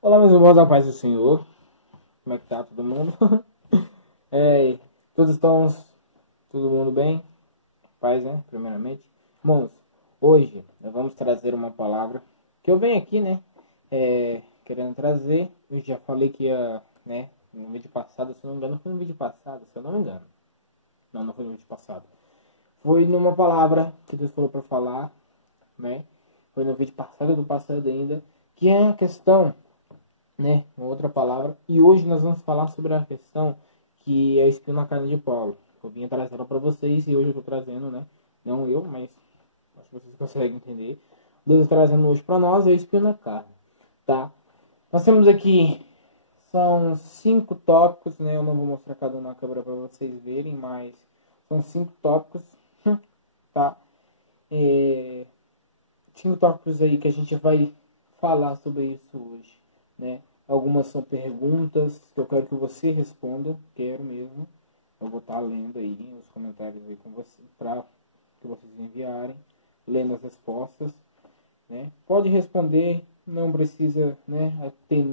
Olá, meus irmãos, da paz do Senhor. Como é que tá todo mundo? Todos estão, todo mundo bem? Paz, né? Primeiramente. Irmãos, hoje nós vamos trazer uma palavra que eu venho aqui, né? Querendo trazer. Eu já falei que ia, né? No vídeo passado, se eu não me engano, foi no vídeo passado, se eu não me engano. Não foi no vídeo passado. Foi numa palavra que Deus falou para falar, né? Foi no vídeo passado do passado ainda, que é a questão, né, uma outra palavra, e hoje nós vamos falar sobre a questão que é o espinho na carne de Paulo. Eu vim trazer ela para vocês e hoje eu estou trazendo, né, não eu, mas acho que vocês conseguem entender. Deus está trazendo hoje para nós é o espinho na carne, tá? Nós temos aqui, são 5 tópicos, né, eu não vou mostrar cada um na câmera para vocês verem, mas são 5 tópicos, tá? 5 tópicos aí que a gente vai falar sobre isso hoje, né? Algumas são perguntas que eu quero que você responda, quero mesmo. Eu vou estar lendo aí os comentários aí com você, para que vocês enviarem, lendo as respostas, né? Pode responder, não precisa, né?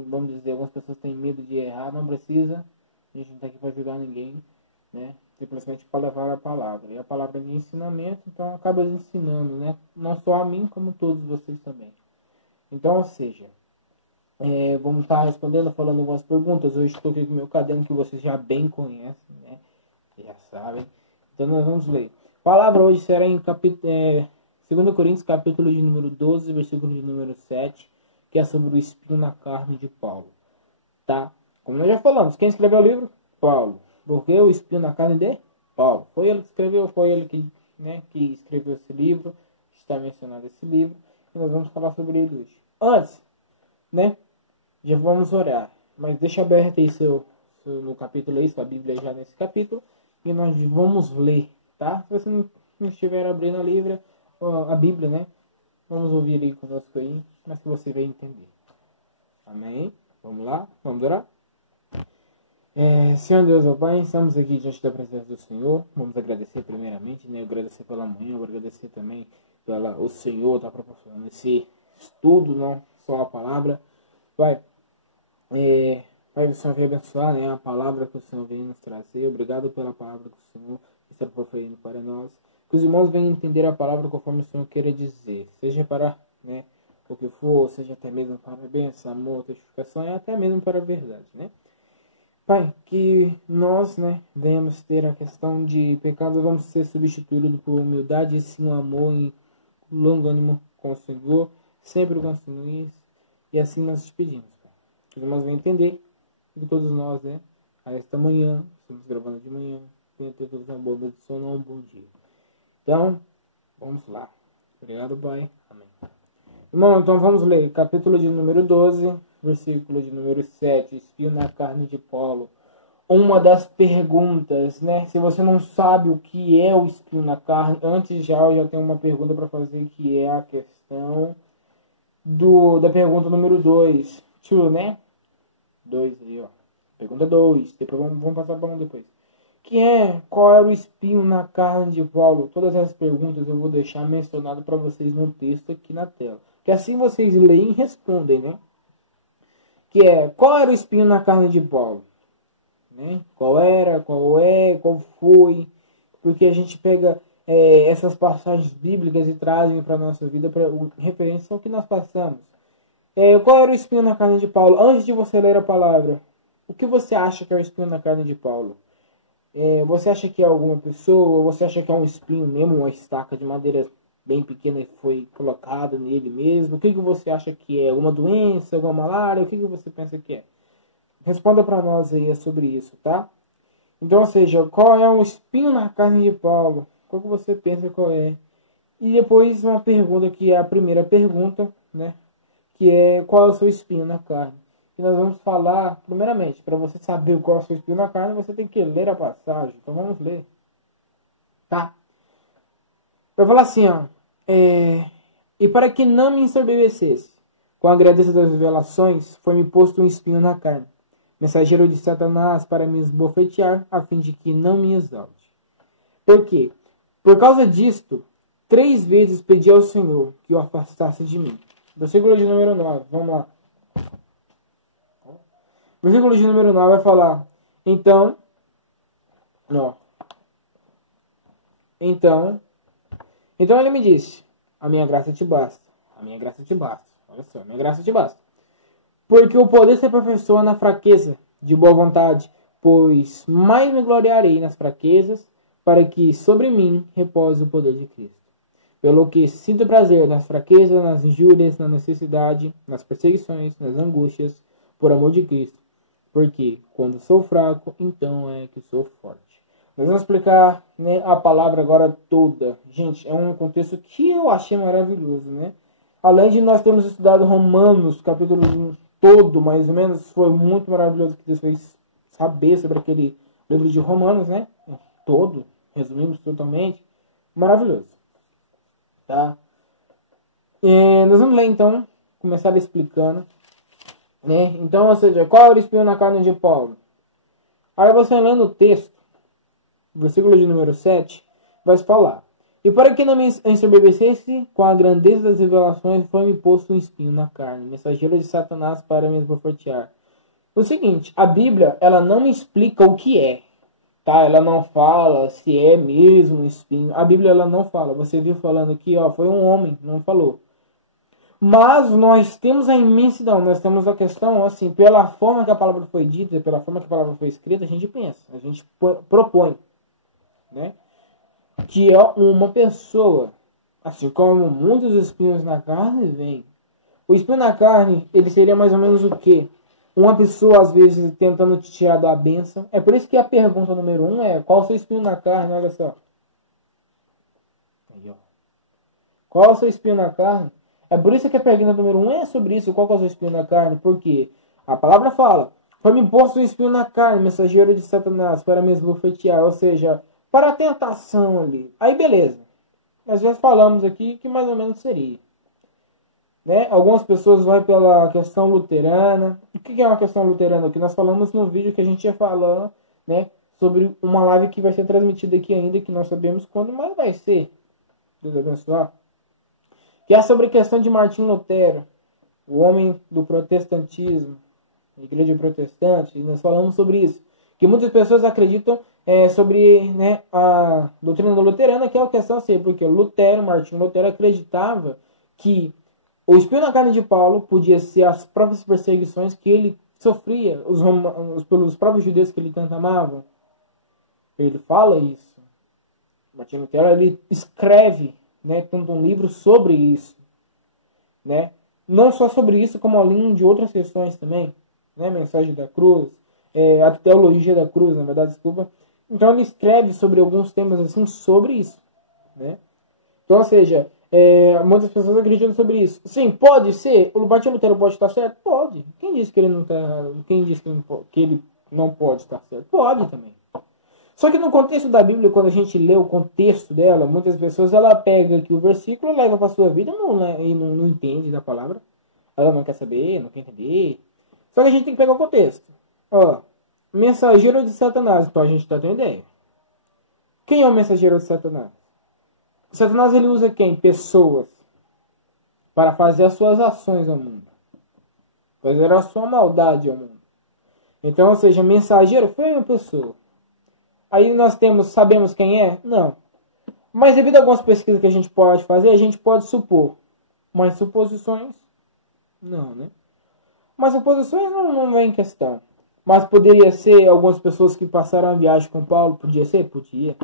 Vamos dizer, algumas pessoas têm medo de errar, não precisa. A gente não está aqui para julgar ninguém, né? Simplesmente para levar a palavra. E a palavra é de ensinamento, então acaba ensinando, né? Não só a mim, como todos vocês também. Então, ou seja, vamos estar respondendo, falando algumas perguntas. Hoje estou aqui com o meu caderno que vocês já bem conhecem, né? Já sabem. Então nós vamos ler. A palavra hoje será em 2 Coríntios, capítulo de número 12, versículo de número 7, que é sobre o espinho na carne de Paulo. Tá? Como nós já falamos, quem escreveu o livro? Paulo. Porque o espinho na carne de Paulo. Foi ele que escreveu, foi ele que, né, que escreveu esse livro. Está mencionado esse livro. E nós vamos falar sobre ele hoje. Antes, né? Já vamos orar. Mas deixa aberto aí no capítulo aí, sua Bíblia já nesse capítulo. E nós vamos ler, tá? Se você não estiver abrindo a Bíblia, né? Vamos ouvir aí conosco aí, mas que você vai entender. Amém? Vamos lá? Vamos orar? Senhor Deus, ó Pai, estamos aqui diante da presença do Senhor. Vamos agradecer primeiramente, né? Agradecer pela manhã, agradecer também pela o Senhor está proporcionando esse estudo, não só a palavra. Pai, Pai, o Senhor vem abençoar, né, a palavra que o Senhor vem nos trazer. Obrigado pela palavra que o Senhor está proferindo para nós. Que os irmãos venham entender a palavra conforme o Senhor queira dizer. Seja para, né, o que for, seja até mesmo para a bênção, amor, testificação, e até mesmo para a verdade, né? Pai, que nós, né, venhamos ter a questão de pecado, vamos ser substituídos por humildade, e sim, amor e longânimo com o Senhor, sempre continuar. E assim nós te pedimos, Pai. Que os irmãos venham entender que todos nós, né, a esta manhã, estamos gravando de manhã, venham ter todos uma boa noite de sono ou um bom dia. Então, vamos lá. Obrigado, Pai. Amém. Irmão, então vamos ler. Capítulo de número 12, versículo de número 7. Espinho na carne de Paulo. Uma das perguntas, né? Se você não sabe o que é o espinho na carne, antes eu já tenho uma pergunta para fazer, que é a questão da pergunta número 2. 2, né? 2 aí, ó. Pergunta 2. Depois vamos passar para um depois. Que é, qual era o espinho na carne de Paulo? Todas essas perguntas eu vou deixar mencionado para vocês no texto aqui na tela. Que assim vocês leem e respondem, né? Que é, qual era o espinho na carne de Paulo? Né? Qual era, qual é, qual foi? Porque a gente pega essas passagens bíblicas e trazem para a nossa vida para referência ao que nós passamos. Qual era o espinho na carne de Paulo? Antes de você ler a palavra, o que você acha que é o espinho na carne de Paulo? Você acha que é alguma pessoa? Você acha que é um espinho mesmo, uma estaca de madeira bem pequena e foi colocada nele mesmo? O que você acha que é? Uma doença, alguma malária? O que você pensa que é? Responda para nós aí sobre isso, tá? Então, ou seja, qual é o espinho na carne de Paulo? Qual que você pensa qual é? E depois uma pergunta que é a primeira pergunta, né? Que é, qual é o seu espinho na carne? E nós vamos falar, primeiramente, para você saber qual é o seu espinho na carne, você tem que ler a passagem. Então vamos ler. Tá? Vai falar assim, ó. E para que não me ensoberbecesse, com a grandeza das revelações, foi-me posto um espinho na carne, mensageiro de Satanás para me esbofetear, a fim de que não me exalte. Por quê? Por causa disto, 3 vezes pedi ao Senhor que o afastasse de mim. Versículo de número 9, vamos lá. Versículo de número 9 vai falar: Então, ele me disse: a minha graça te basta. A minha graça te basta. Olha só, a minha graça te basta. Porque o poder se aperfeiçoa na fraqueza, de boa vontade, pois mais me gloriarei nas fraquezas, para que sobre mim repouse o poder de Cristo. Pelo que sinto prazer nas fraquezas, nas injúrias, na necessidade, nas perseguições, nas angústias, por amor de Cristo. Porque quando sou fraco, então é que sou forte. Nós vamos explicar, né, a palavra agora toda. Gente, é um contexto que eu achei maravilhoso, né? Além de nós termos estudado Romanos, capítulo 1 todo, mais ou menos, foi muito maravilhoso que Deus fez saber sobre aquele livro de Romanos, né? Todo, resumimos totalmente. Maravilhoso. Tá? E nós vamos ler então, começar explicando, né? Então, ou seja, qual era o espinho na carne de Paulo? Aí você lendo o texto, versículo de número 7, vai falar: E para que não me ensoberbecesse com a grandeza das revelações, foi-me posto um espinho na carne, mensageiro de Satanás para me esbofetear. O seguinte, a Bíblia, ela não me explica o que é, tá? Ela não fala se é mesmo um espinho. A Bíblia, ela não fala. Você viu falando aqui, ó, foi um homem, não falou. Mas nós temos a imensidão, nós temos a questão, assim, pela forma que a palavra foi dita, pela forma que a palavra foi escrita, a gente pensa, a gente propõe, né? Que é uma pessoa, assim como muitos espinhos na carne vêm. O espinho na carne, ele seria mais ou menos o quê? Uma pessoa, às vezes, tentando te tirar da bênção. É por isso que a pergunta número 1 é: qual o seu espinho na carne? Olha só. Aí, ó. Qual o seu espinho na carne? É por isso que a pergunta número 1 é sobre isso. Qual é o seu espinho na carne? Porque a palavra fala: foi-me posto um espinho na carne, mensageiro de Satanás, para me esbofetear. Ou seja, para a tentação ali. Aí beleza. Nós já falamos aqui que mais ou menos seria, né? Algumas pessoas vão pela questão luterana. O que é uma questão luterana? Que nós falamos no vídeo que a gente ia falando, né? Sobre uma live que vai ser transmitida aqui ainda, que nós sabemos quando, mas vai ser. Deus abençoe. Que é sobre a questão de Martinho Lutero, o homem do protestantismo, a igreja protestante. E nós falamos sobre isso. Que muitas pessoas acreditam sobre, né, a doutrina luterana, que é a questão assim, porque Martinho Lutero acreditava que o espinho na carne de Paulo podia ser as próprias perseguições que ele sofria pelos próprios judeus que ele tanto amava. Ele fala isso. Martinho Lutero, ele escreve, né, tanto um livro sobre isso, né? Não só sobre isso, como além de outras questões também, né? Mensagem da cruz, a teologia da cruz, na verdade, desculpa. Então ele escreve sobre alguns temas assim sobre isso, né? Então, ou seja, muitas pessoas acreditam sobre isso. Sim, pode ser. O Martinho Lutero pode estar certo? Pode. Quem disse que ele não está? Quem disse que ele não pode estar certo? Pode também. Só que no contexto da Bíblia, quando a gente lê o contexto dela, muitas pessoas ela pega aqui o versículo, leva para sua vida e não entende da palavra. Ela não quer saber, não quer entender. Só que a gente tem que pegar o contexto. Ó, mensageiro de Satanás. Então a gente está tendo ideia. Quem é o mensageiro de Satanás? Satanás, ele usa quem? Pessoas. Para fazer as suas ações ao mundo. Fazer a sua maldade ao mundo. Então, ou seja, mensageiro foi uma pessoa. Aí nós sabemos quem é? Não. Mas devido a algumas pesquisas que a gente pode fazer, a gente pode supor. Mas suposições? Não, né? Mas suposições não vem em questão. Mas poderia ser algumas pessoas que passaram a viagem com Paulo? Podia ser? Podia.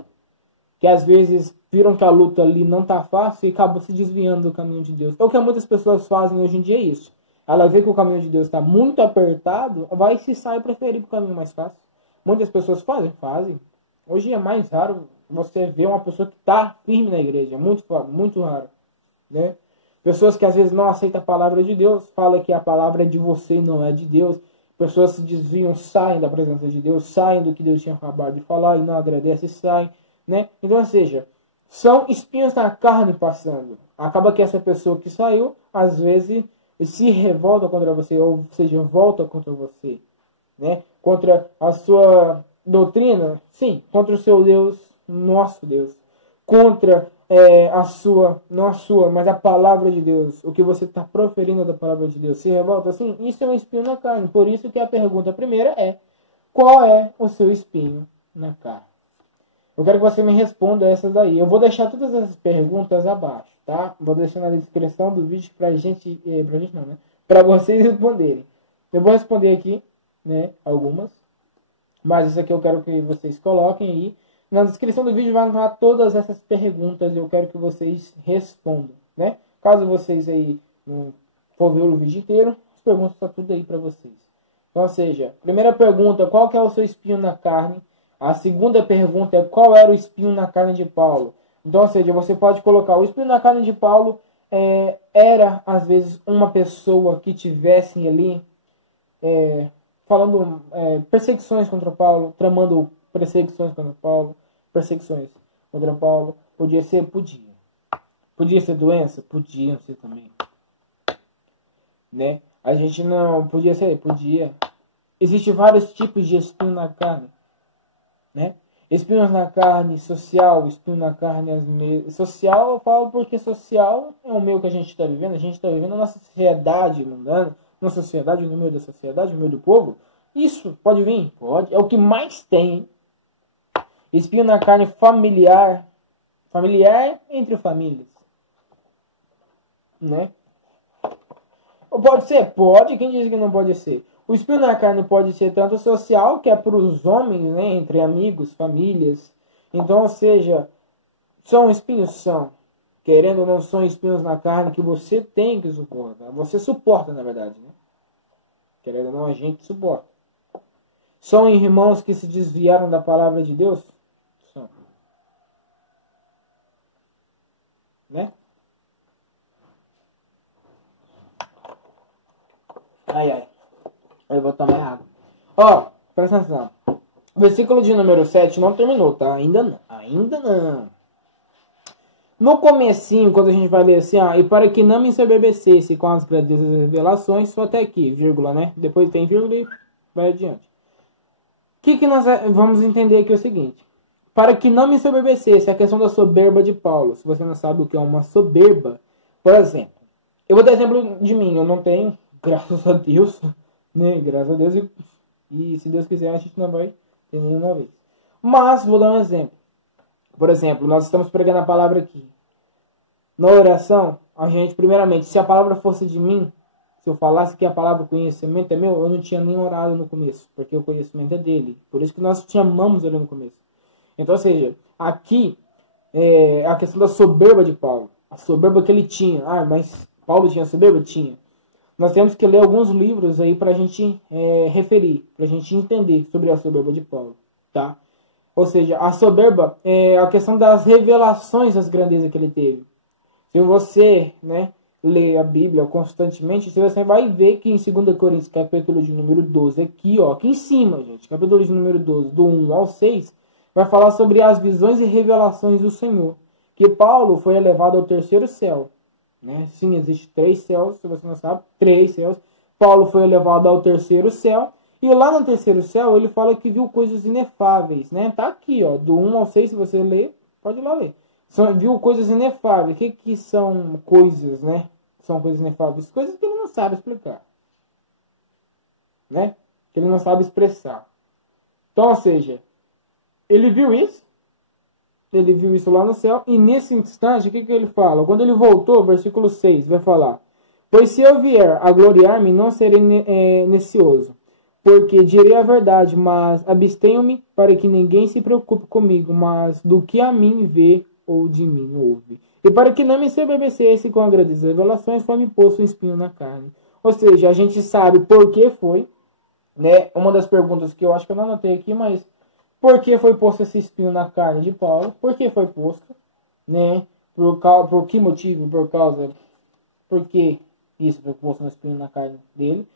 Que às vezes viram que a luta ali não tá fácil e acabam se desviando do caminho de Deus. É o que muitas pessoas fazem hoje em dia, é isso. Ela vê que o caminho de Deus está muito apertado, vai se sair e preferir o caminho mais fácil. Muitas pessoas fazem. Hoje é mais raro você ver uma pessoa que está firme na igreja. Muito raro, né? Pessoas que às vezes não aceitam a palavra de Deus, falam que a palavra é de você e não é de Deus. Pessoas se desviam, saem da presença de Deus, saem do que Deus tinha acabado de falar e não agradecem, saem, né? Então, ou seja, são espinhos na carne passando. Acaba que essa pessoa que saiu, às vezes, se revolta contra você, ou seja, volta contra você, né? Contra a sua doutrina, sim, contra o seu Deus, nosso Deus, contra não a sua, mas a palavra de Deus, o que você está proferindo da palavra de Deus, se revolta assim, isso é um espinho na carne. Por isso que a pergunta primeira é: qual é o seu espinho na carne? Eu quero que você me responda essas daí. Eu vou deixar todas essas perguntas abaixo, tá? Vou deixar na descrição do vídeo pra gente não, né? Pra vocês responderem. Eu vou responder aqui, né, algumas, mas isso aqui eu quero que vocês coloquem aí. Na descrição do vídeo vai estar todas essas perguntas e eu quero que vocês respondam, né? Caso vocês aí não for ver o vídeo inteiro, as perguntas estão tudo aí para vocês. Então, ou seja, primeira pergunta: qual que é o seu espinho na carne? A segunda pergunta é: qual era o espinho na carne de Paulo? Então, ou seja, você pode colocar: o espinho na carne de Paulo era, às vezes, uma pessoa que tivesse ali falando perseguições contra Paulo, tramando perseguições contra Paulo, podia ser, podia ser doença, podia ser também, né? A gente não podia ser, podia. Existem vários tipos de espinho na carne, né? Espinhos na carne social, espinho na carne social. Eu falo porque social é o meio que a gente está vivendo. A gente está vivendo na sociedade mundana, na sociedade, no meio da sociedade, no meio do povo. Isso pode vir? Pode. É o que mais tem. Espinho na carne familiar. Familiar entre famílias. Né? Pode ser? Pode. Quem diz que não pode ser? O espinho na carne pode ser tanto social, que é para os homens, né? Entre amigos, famílias. Então, ou seja, são espinhos? São. Querendo ou não, são espinhos na carne que você tem que suportar. Você suporta, na verdade, né? Querendo ou não, a gente suporta. São irmãos que se desviaram da palavra de Deus? São. Né? Ai. Eu vou tomar água. Ó, presta atenção. O versículo de número 7 não terminou, tá? Ainda não. No comecinho, quando a gente vai ler assim, e para que não me ensoberbecesse com as grandes revelações, só até aqui, vírgula, né? Depois tem vírgula e vai adiante. O que nós vamos entender aqui é o seguinte: para que não me ensoberbecesse, a questão da soberba de Paulo. Se você não sabe o que é uma soberba, por exemplo, eu vou dar exemplo de mim. Eu não tenho, graças a Deus, né? Graças a Deus, e se Deus quiser, a gente não vai ter nenhuma vez. Mas, vou dar um exemplo. Por exemplo, nós estamos pregando a palavra aqui. Na oração, a gente, primeiramente, se a palavra fosse de mim, se eu falasse que a palavra conhecimento é meu, eu não tinha nem orado no começo, porque o conhecimento é dele. Por isso que nós te amamos ali no começo. Então, ou seja, aqui é a questão da soberba de Paulo. A soberba que ele tinha. Mas Paulo tinha soberba? Tinha. Nós temos que ler alguns livros aí para a gente referir, para a gente entender sobre a soberba de Paulo, tá? Ou seja, a soberba é a questão das revelações das grandezas que ele teve. Se você, né, lê a Bíblia constantemente, você vai ver que em 2 Coríntios, capítulo de número 12, aqui em cima, gente, capítulo de número 12, do 1 ao 6, vai falar sobre as visões e revelações do Senhor. Que Paulo foi elevado ao terceiro céu. Né? Sim, existe 3 céus, se você não sabe, 3 céus. Paulo foi elevado ao terceiro céu. E lá no terceiro céu, ele fala que viu coisas inefáveis. Né? Tá aqui, ó, do 1 ao 6, se você ler, pode ir lá ler. Viu coisas inefáveis. O que são coisas, né? São coisas inefáveis. Coisas que ele não sabe explicar. Né? Que ele não sabe expressar. Então, ou seja, ele viu isso. Ele viu isso lá no céu. E nesse instante, o que ele fala? Quando ele voltou, versículo 6, vai falar: pois se eu vier a gloriar-me, não serei necioso, porque direi a verdade, mas abstenho-me para que ninguém se preocupe comigo, mas do que a mim vê ou de mim ouve. E para que não me ensoberbecesse com as grandes revelações, foi-me posto um espinho na carne. Ou seja, a gente sabe por que foi, né? Uma das perguntas que eu acho que eu não anotei aqui, mas por que foi posto esse espinho na carne de Paulo? Por que foi posto? Né? Por que motivo? Por que isso foi posto no espinho na carne dele?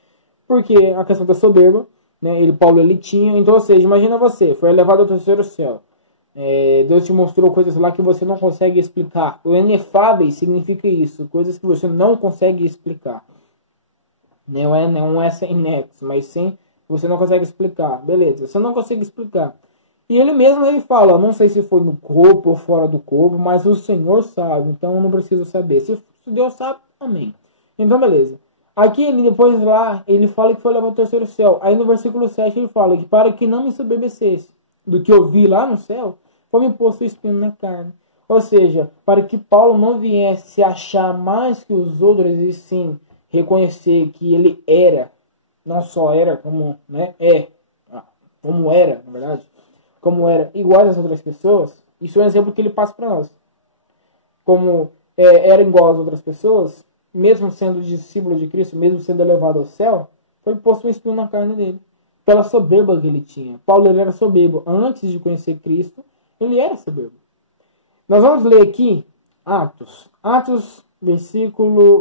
Porque a questão da soberba, né? Paulo ele tinha. Então, ou seja, imagina você, foi elevado ao terceiro céu. Deus te mostrou coisas lá que você não consegue explicar. O inefável significa isso, coisas que você não consegue explicar. Não é sem nexo, mas sim você não consegue explicar. Beleza, você não consegue explicar. E ele mesmo ele fala, não sei se foi no corpo ou fora do corpo, mas o Senhor sabe, então eu não preciso saber. Se Deus sabe, amém. Então beleza. Aqui ele depois lá, ele fala que foi levado ao terceiro céu. Aí no versículo 7 ele fala que para que não me soberbecesse do que eu vi lá no céu, foi me posto o espinho na carne. Ou seja, para que Paulo não viesse se achar mais que os outros e sim reconhecer que ele era, não só era como, né, como era, na verdade, como era igual às outras pessoas. Isso é um exemplo que ele passa para nós. Como era igual às outras pessoas, mesmo sendo discípulo de Cristo, mesmo sendo elevado ao céu, foi posto um espinho na carne dele, pela soberba que ele tinha. Paulo ele era soberbo. Antes de conhecer Cristo, ele era soberbo. Nós vamos ler aqui Atos. Atos,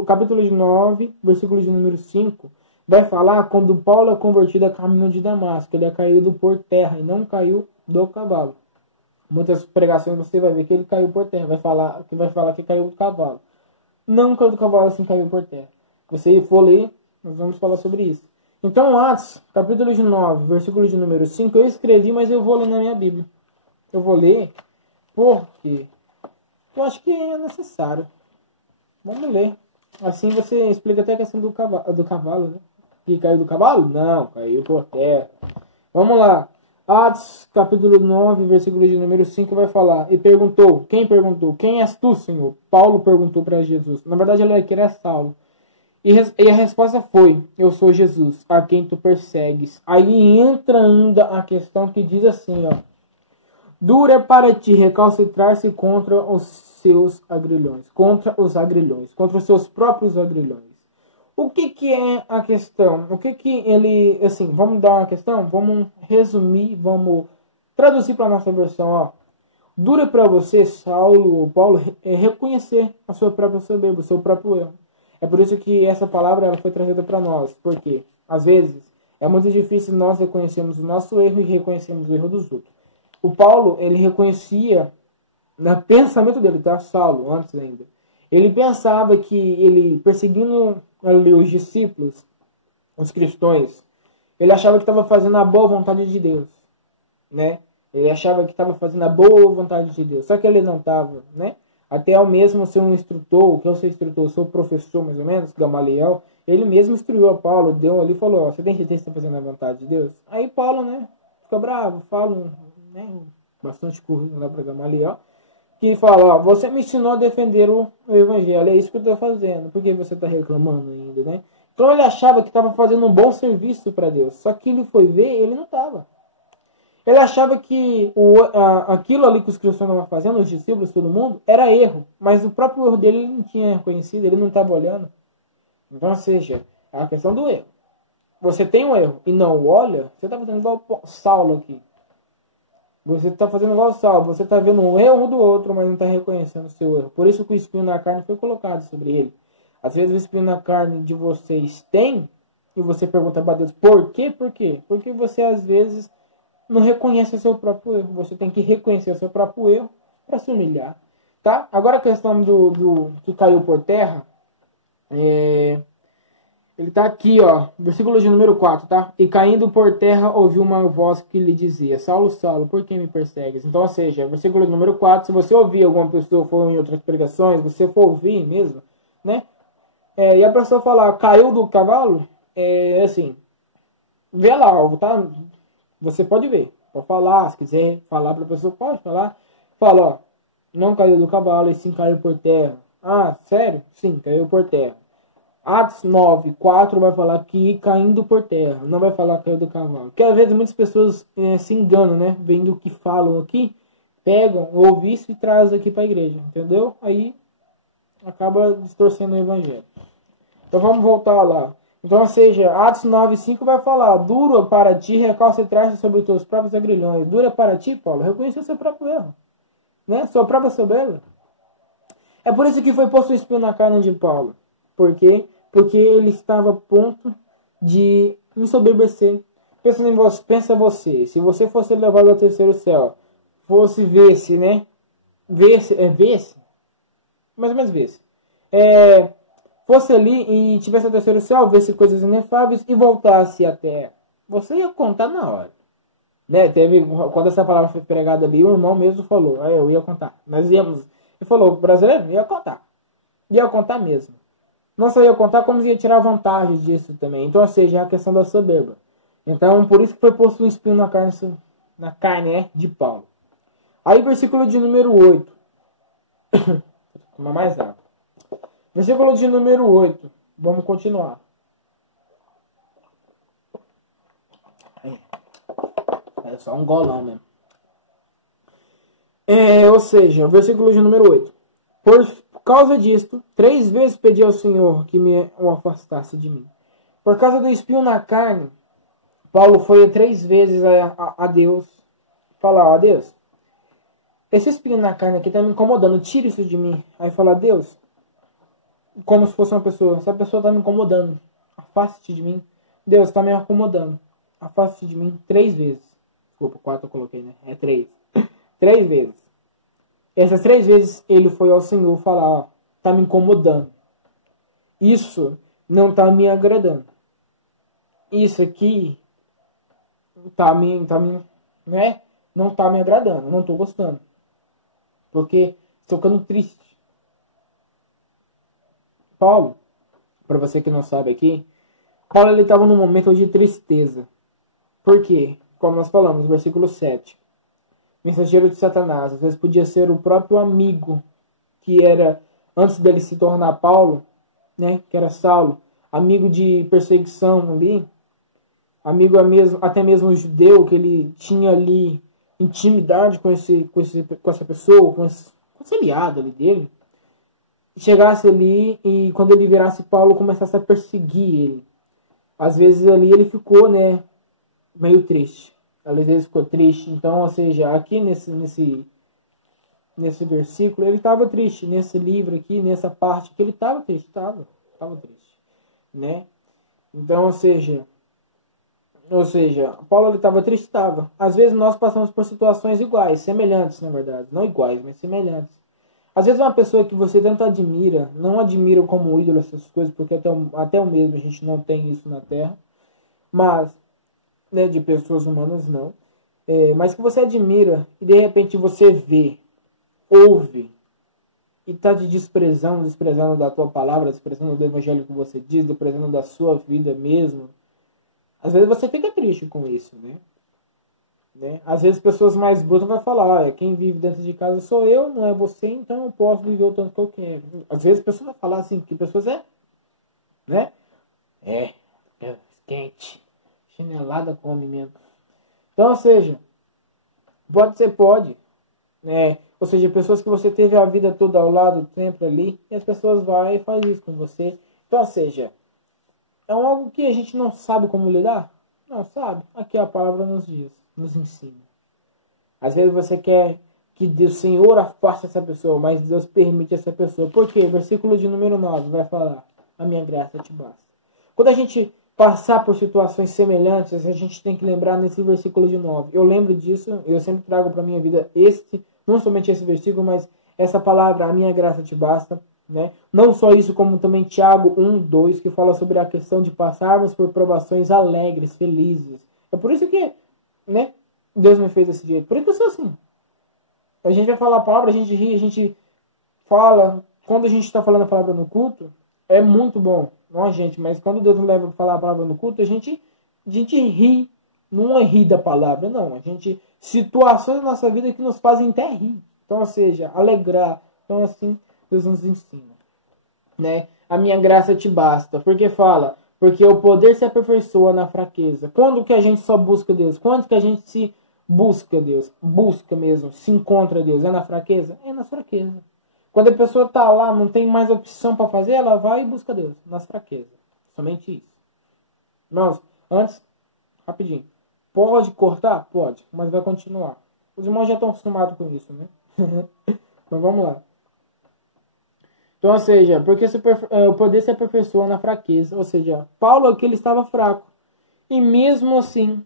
capítulo 9, versículo de número 5, vai falar quando Paulo é convertido a caminho de Damasco. Ele é caído por terra e não caiu do cavalo. Muitas pregações você vai ver que ele caiu por terra. Vai falar que caiu do cavalo. Não caiu do cavalo, assim caiu por terra. Você for ler, nós vamos falar sobre isso. Então, Atos, capítulo 9, versículo de número 5, eu escrevi, mas eu vou ler na minha Bíblia. Eu vou ler porque eu acho que é necessário. Vamos ler. Assim você explica até a questão do cavalo, né? Que caiu do cavalo? Não, caiu por terra. Vamos lá. Atos, capítulo 9, versículo de número 5 vai falar. E perguntou, quem perguntou? Quem és tu, Senhor? Paulo perguntou para Jesus. Na verdade, ele era Saulo. E a resposta foi, eu sou Jesus, a quem tu persegues. Aí entra ainda a questão que diz assim, ó. Duro é para ti recalcitrar-se contra os seus agrilhões, contra os seus próprios agrilhões. O que é a questão? O que ele, assim, vamos dar uma questão? Vamos resumir, vamos traduzir para a nossa versão, ó. Duro é para você, Saulo ou Paulo, reconhecer a sua própria soberba, o seu próprio erro. É por isso que essa palavra ela foi trazida para nós, porque às vezes é muito difícil nós reconhecermos o nosso erro e reconhecermos o erro dos outros. O Paulo, ele reconhecia, no pensamento dele, tá? Saulo, antes ainda. Ele pensava que ele, perseguindo ali os discípulos, os cristãos, ele achava que estava fazendo a boa vontade de Deus, né? Ele achava que estava fazendo a boa vontade de Deus. Só que ele não estava, né? Até o mesmo seu instrutor, que é o seu instrutor, seu professor, mais ou menos, Gamaliel, ele mesmo instruiu a Paulo, deu ali e falou, ó, você tem certeza que está fazendo a vontade de Deus? Aí Paulo, né, fica bravo, fala, né, bastante currículo lá para Gamaliel, que fala, ó, você me ensinou a defender o evangelho, é isso que eu estou fazendo, por que você está reclamando ainda, né? Então ele achava que estava fazendo um bom serviço para Deus, só que ele foi ver, ele não estava. Ele achava que aquilo ali que os cristãos estavam fazendo, os discípulos, todo mundo, era erro. Mas o próprio erro dele ele não tinha reconhecido, ele não estava olhando. Então, ou seja, é a questão do erro. Você tem um erro e não olha, você está fazendo igual o Saulo aqui. Você está fazendo igual o Saulo, você está vendo um erro do outro, mas não está reconhecendo o seu erro. Por isso que o espinho na carne foi colocado sobre ele. Às vezes o espinho na carne de vocês tem, e você pergunta para Deus, por quê? Por quê? Porque você às vezes não reconhece o seu próprio erro. Você tem que reconhecer o seu próprio erro para se humilhar. Tá? Agora a questão do que caiu por terra. Ele está aqui, ó. Versículo de número 4, tá? E caindo por terra ouviu uma voz que lhe dizia, Saulo, Saulo, por que me persegues? Então, ou seja, versículo número 4, se você ouvir alguma pessoa for em outras pregações, você for ouvir mesmo, né? E a pessoa falar, caiu do cavalo, assim, vê lá, alvo, tá? Você pode ver, pode falar, se quiser falar para a pessoa, pode falar. Fala, ó, não caiu do cavalo, e sim caiu por terra. Ah, sério? Sim, caiu por terra. Atos 9, 4 vai falar que caindo por terra, não vai falar caiu do cavalo. Porque às vezes muitas pessoas se enganam, né? Vendo o que falam aqui, pegam, ouvem isso e trazem aqui para a igreja, entendeu? Aí acaba distorcendo o evangelho. Então vamos voltar lá. Então, ou seja, Atos 9:5 vai falar, duro para ti recalcitrar-se sobre os teus próprios agrilhões. Dura para ti, Paulo, reconhecer seu próprio erro, né? Sua própria soberba. É por isso que foi posto o espinho na carne de Paulo. Por quê? Porque ele estava a ponto de ensoberbecer. Pensa você, se você fosse levado ao terceiro céu, fosse ver-se, né? Ver-se? Mais ou menos ver-se. Fosse ali e tivesse a terceiro céu, visse coisas inefáveis e voltasse à terra, você ia contar na hora. Né? Quando essa palavra foi pregada ali, o irmão mesmo falou, eu ia contar. Nós íamos, ele falou, brasileiro, ia contar. Ia contar mesmo. Não só ia contar, como ia tirar vantagem disso também. Então, ou seja, é a questão da soberba. Então, por isso que foi posto um espinho na carne, né, de Paulo. Aí, versículo de número 8. Vou tomar mais água. Versículo de número 8. Vamos continuar. É só um golão mesmo. Ou seja, o versículo de número 8. Por causa disto, 3 vezes pedi ao Senhor que me o afastasse de mim. Por causa do espinho na carne, Paulo foi 3 vezes a Deus falar, ó Deus, esse espinho na carne aqui está me incomodando, tira isso de mim. Aí fala, Deus, como se fosse uma pessoa, essa pessoa está me incomodando, afaste de mim. Deus está me acomodando, afaste de mim 3 vezes. Desculpa, 4 eu coloquei, né? É 3. 3 vezes. Essas 3 vezes ele foi ao Senhor falar, ó, tá me incomodando. Isso não tá me agradando. Isso aqui né? Não tá me agradando, não tô gostando. Porque estou ficando triste. Paulo, para você que não sabe aqui, Paulo ele estava num momento de tristeza. Por quê? Como nós falamos, versículo 7. Mensageiro de Satanás, às vezes podia ser o próprio amigo que era, antes dele se tornar Paulo, né, que era Saulo, amigo de perseguição ali, amigo até mesmo judeu, que ele tinha ali intimidade com essa pessoa, com esse aliado ali dele, chegasse ali e quando ele virasse Paulo, começasse a perseguir ele. Às vezes ali ele ficou, né, meio triste. Às vezes ficou triste. Então, ou seja, aqui nesse versículo, ele estava triste. Nesse livro aqui, nessa parte que ele estava triste. Estava triste. Né? Então, ou seja, Paulo ele estava triste? Estava. Às vezes nós passamos por situações iguais, semelhantes, na verdade. Não iguais, mas semelhantes. Às vezes uma pessoa que você tanto admira, não admira como ídolo essas coisas, porque até o mesmo a gente não tem isso na Terra. Mas né, de pessoas humanas não, mas que você admira e de repente você vê, ouve e está te desprezando da tua palavra, desprezando do evangelho que você diz, desprezando da sua vida mesmo, às vezes você fica triste com isso, né? Às vezes pessoas mais brutas vão falar, quem vive dentro de casa sou eu, não é você, então eu posso viver o tanto que eu quero. Às vezes a pessoa vai falar assim, que pessoas né? É quente. Chinelada come mesmo. Então, ou seja, pode. Né? Ou seja, pessoas que você teve a vida toda ao lado, sempre ali, e as pessoas vão e fazem isso com você. Então, ou seja, é algo que a gente não sabe como lidar? Não sabe. Aqui a palavra nos diz, nos ensina. Às vezes você quer que o Senhor afaste essa pessoa, mas Deus permite essa pessoa. Por quê? Versículo de número 9 vai falar, a minha graça te basta. Quando a gente passar por situações semelhantes, a gente tem que lembrar nesse versículo de 9. Eu lembro disso, eu sempre trago para a minha vida não somente esse versículo, mas essa palavra, a minha graça te basta. Né? Não só isso, como também Tiago 1:2, que fala sobre a questão de passarmos por provações alegres, felizes. É por isso que, né, Deus me fez desse jeito. Por isso que eu sou assim. A gente vai falar a palavra, a gente ri, a gente fala. Quando a gente está falando a palavra no culto, é muito bom. Não a gente, mas quando Deus nos leva a falar a palavra no culto, a gente ri. Não é rir da palavra, não. Situações na nossa vida que nos fazem até rir. Então, ou seja, alegrar. Então, assim, Deus nos ensina. Né? A minha graça te basta. Porque fala, porque o poder se aperfeiçoa na fraqueza. Quando que a gente só busca Deus? Quando que a gente se busca Deus? Busca mesmo, se encontra Deus. É na fraqueza? É na fraqueza. Quando a pessoa está lá, não tem mais opção para fazer, ela vai e busca Deus, nas fraquezas. Somente isso. Irmãos, antes, rapidinho. Pode cortar? Pode, mas vai continuar. Os irmãos já estão acostumados com isso, né? Então vamos lá. Então, ou seja, porque o poder se aperfeiçoa na fraqueza. Ou seja, Paulo aqui ele estava fraco. E mesmo assim,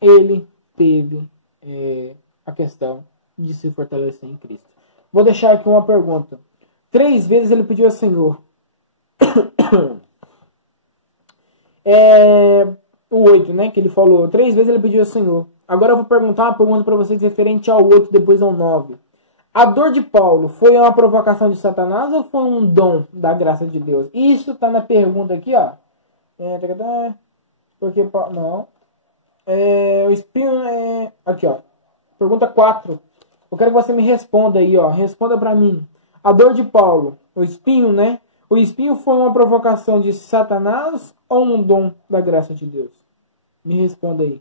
ele teve a questão de se fortalecer em Cristo. Vou deixar aqui uma pergunta. 3 vezes ele pediu ao Senhor. O 8, né? Que ele falou. 3 vezes ele pediu ao Senhor. Agora eu vou perguntar uma pergunta para vocês referente ao 8, depois ao 9. A dor de Paulo foi uma provocação de Satanás ou foi um dom da graça de Deus? Isso está na pergunta aqui, ó. Porque Paulo... Não. O espinho é... Aqui, ó. Pergunta 4. Eu quero que você me responda aí, ó. Responda para mim. A dor de Paulo, o espinho, né? O espinho foi uma provocação de Satanás ou um dom da graça de Deus? Me responda aí.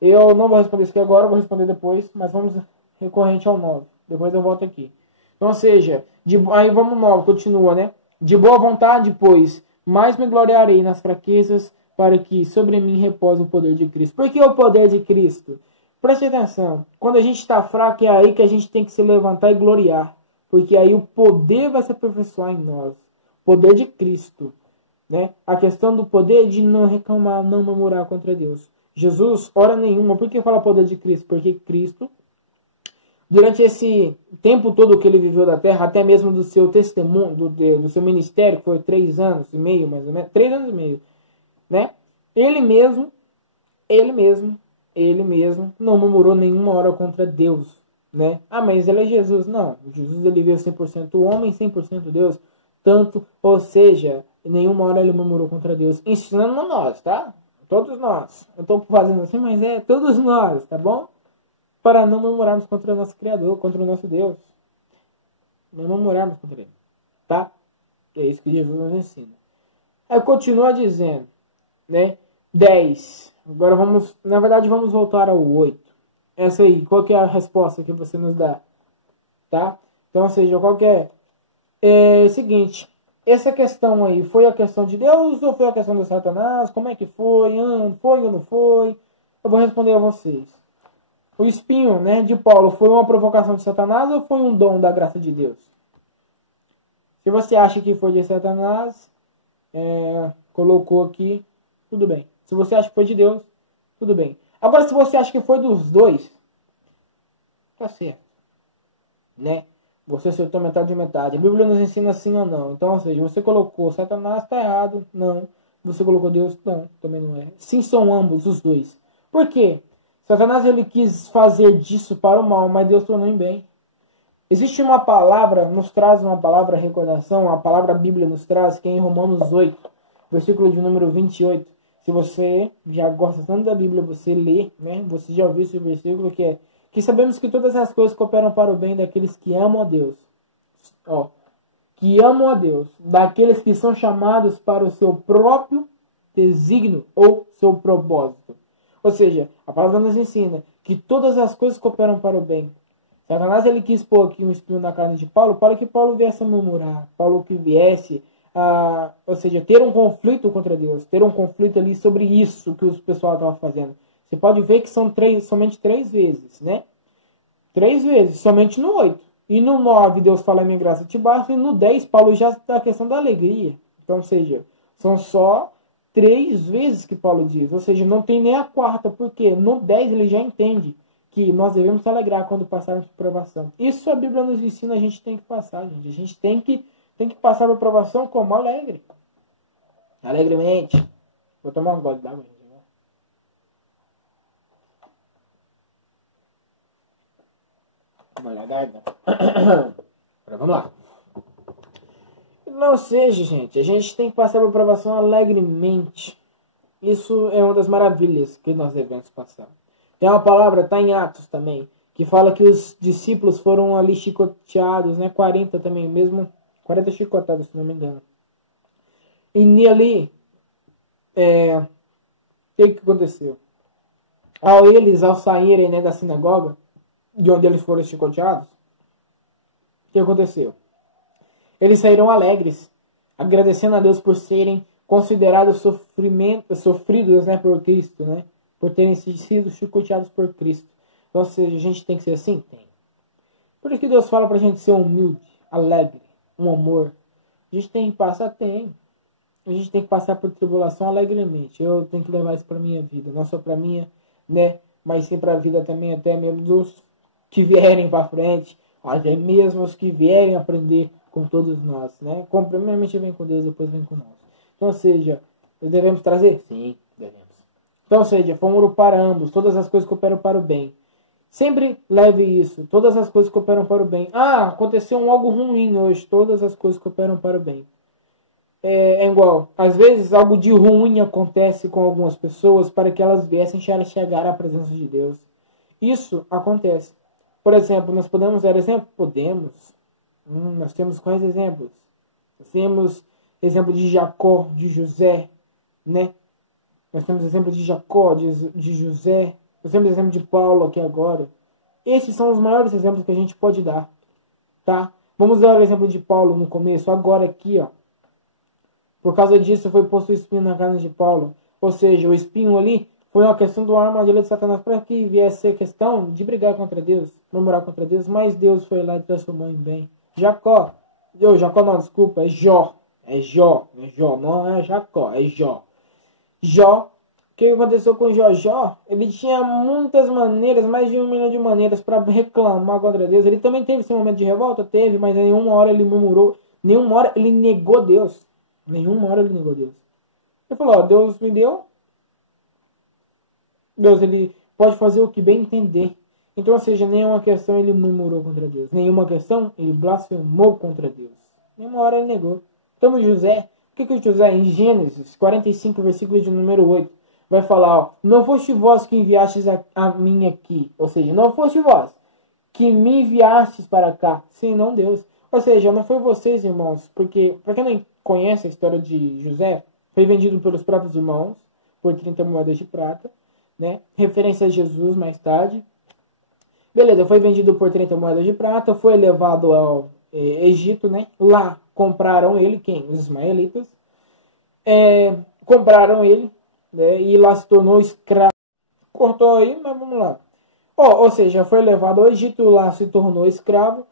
Eu não vou responder isso aqui agora, vou responder depois, mas vamos recorrente ao 9. Depois eu volto aqui. Então, ou seja, aí vamos 9, continua, né? De boa vontade, pois, mais me gloriarei nas fraquezas, para que sobre mim repose o poder de Cristo. Por que o poder de Cristo? Preste atenção. Quando a gente está fraco, é aí que a gente tem que se levantar e gloriar. Porque aí o poder vai se aperfeiçoar em nós. O poder de Cristo. Né? A questão do poder de não reclamar, não murmurar contra Deus. Jesus, hora nenhuma. Por que fala poder de Cristo? Porque Cristo, durante esse tempo todo que ele viveu da terra, até mesmo do seu testemunho, do seu ministério, que foi 3 anos e meio, mais ou menos, 3 anos e meio, né? Ele mesmo não murmurou nenhuma hora contra Deus, né? Ah, mas ele é Jesus. Não, Jesus ele veio 100% homem, 100% Deus, tanto, ou seja, em nenhuma hora ele murmurou contra Deus, ensinando a nós, tá? Todos nós. Eu estou fazendo assim, mas é todos nós, tá bom? Para não murmurarmos contra o nosso Criador, contra o nosso Deus. Não murmurarmos contra ele, tá? É isso que Jesus nos ensina. Aí continua dizendo, né? 10. Agora vamos, na verdade, vamos voltar ao 8. Essa aí, qual que é a resposta que você nos dá? Tá? Então, ou seja, qual que é? É o seguinte, essa questão aí, foi a questão de Deus ou foi a questão de Satanás? Como é que foi? Foi ou não foi? Eu vou responder a vocês. O espinho, né, de Paulo foi uma provocação de Satanás ou foi um dom da graça de Deus? Se você acha que foi de Satanás, colocou aqui, tudo bem. Se você acha que foi de Deus, tudo bem. Agora, se você acha que foi dos dois, tá certo. Né? Você acertou metade de metade. A Bíblia nos ensina sim ou não. Então, ou seja, você colocou Satanás, tá errado. Não. Você colocou Deus, não. Também não é. Sim, são ambos, os dois. Por quê? Satanás ele quis fazer disso para o mal, mas Deus tornou em bem. Existe uma palavra, nos traz uma palavra recordação, a palavra Bíblia nos traz, que é em Romanos 8, versículo de número 28. Se você já gosta tanto da Bíblia, você lê, né? Você já ouviu esse versículo que sabemos que todas as coisas cooperam para o bem daqueles que amam a Deus. Ó, que amam a Deus, daqueles que são chamados para o seu próprio desígnio ou seu propósito. Ou seja, a palavra nos ensina que todas as coisas cooperam para o bem. Satanás ele quis pôr aqui um espinho na carne de Paulo para que Paulo viesse a murmurar, Paulo que viesse ou seja, ter um conflito contra Deus, ter um conflito ali sobre isso que o pessoal estava fazendo. Você pode ver que são somente 3 vezes, né? 3 vezes, somente no 8. E no 9, Deus fala, minha graça te basta. E no 10, Paulo já está a questão da alegria. Então, ou seja, são só 3 vezes que Paulo diz. Ou seja, não tem nem a quarta, porque no 10 ele já entende que nós devemos se alegrar quando passarmos por provação. Isso a Bíblia nos ensina, a gente tem que passar, gente. A gente tem que passar por provação como alegre. Alegremente. Vou tomar um gole d'água. Molhar a garganta. Agora vamos lá. Não seja, gente. A gente tem que passar por provação alegremente. Isso é uma das maravilhas que nós devemos passar. Tem uma palavra, está em Atos também, que fala que os discípulos foram ali chicoteados, né? 40 também, mesmo 40 chicotadas, se não me engano. E ali, o que aconteceu? Ao saírem, né, da sinagoga, de onde eles foram chicoteados, o que aconteceu? Eles saíram alegres, agradecendo a Deus por serem considerados sofridos, né, por Cristo, né, por terem sido chicoteados por Cristo. Então, ou seja, a gente tem que ser assim? Tem. Por isso que Deus fala pra gente ser humilde, alegre, um amor. A gente tem que passar? Tem. A gente tem que passar por tribulação alegremente. Eu tenho que levar isso pra minha vida, não só pra minha, né, mas sim pra vida também, até mesmo dos que vierem para frente, até mesmo os que vierem aprender com todos nós, né? Primeiramente vem com Deus, depois vem com nós. Então, ou seja, devemos trazer? Sim, devemos. Então, ou seja, foi um ouro para ambos, todas as coisas cooperam para o bem. Sempre leve isso, todas as coisas cooperam para o bem. Ah, aconteceu algo ruim hoje, todas as coisas cooperam para o bem. É igual, às vezes algo de ruim acontece com algumas pessoas para que elas viessem chegar à presença de Deus. Isso acontece. Por exemplo, nós podemos dar exemplo? Podemos. Nós temos quais exemplos? Nós temos exemplo de Jacó, de José, né? Nós temos exemplo de Jacó, de José. Nós temos exemplo de Paulo aqui agora. Esses são os maiores exemplos que a gente pode dar, tá? Vamos dar o exemplo de Paulo no começo, agora aqui, ó. Por causa disso foi posto o espinho na carne de Paulo. Ou seja, o espinho ali foi uma questão de uma armadilha de Satanás para que viesse a questão de brigar contra Deus, murmurar contra Deus, mas Deus foi lá e transformou em bem. Jacó não, desculpa, é Jó. É Jó, não é Jacó, é Jó. Jó, o que aconteceu com Jó? Jó, ele tinha muitas maneiras, mais de 1 milhão de maneiras para reclamar contra Deus. Ele também teve esse momento de revolta? Teve, mas em nenhuma hora ele murmurou, nenhuma hora ele negou Deus. Nenhuma hora ele negou Deus. Ele falou, ó, Deus me deu. Deus, ele pode fazer o que bem entender. Então, ou seja, nenhuma questão ele murmurou contra Deus. Nenhuma questão ele blasfemou contra Deus. Nenhuma hora ele negou. Então, José, o que José, em Gênesis 45, versículo de número 8, vai falar, ó, não foste vós que enviastes a mim aqui. Ou seja, não foste vós que me enviastes para cá, senão Deus. Ou seja, não foi vocês, irmãos, porque, para quem não conhece a história de José, foi vendido pelos próprios irmãos por 30 moedas de prata, né? Referência a Jesus mais tarde. Beleza, foi vendido por 30 moedas de prata, foi levado ao Egito, né? Lá compraram ele, quem? Os ismaelitas. Compraram ele, né? E lá se tornou escravo. Cortou aí, mas vamos lá. Ou seja, foi levado ao Egito, lá se tornou escravo,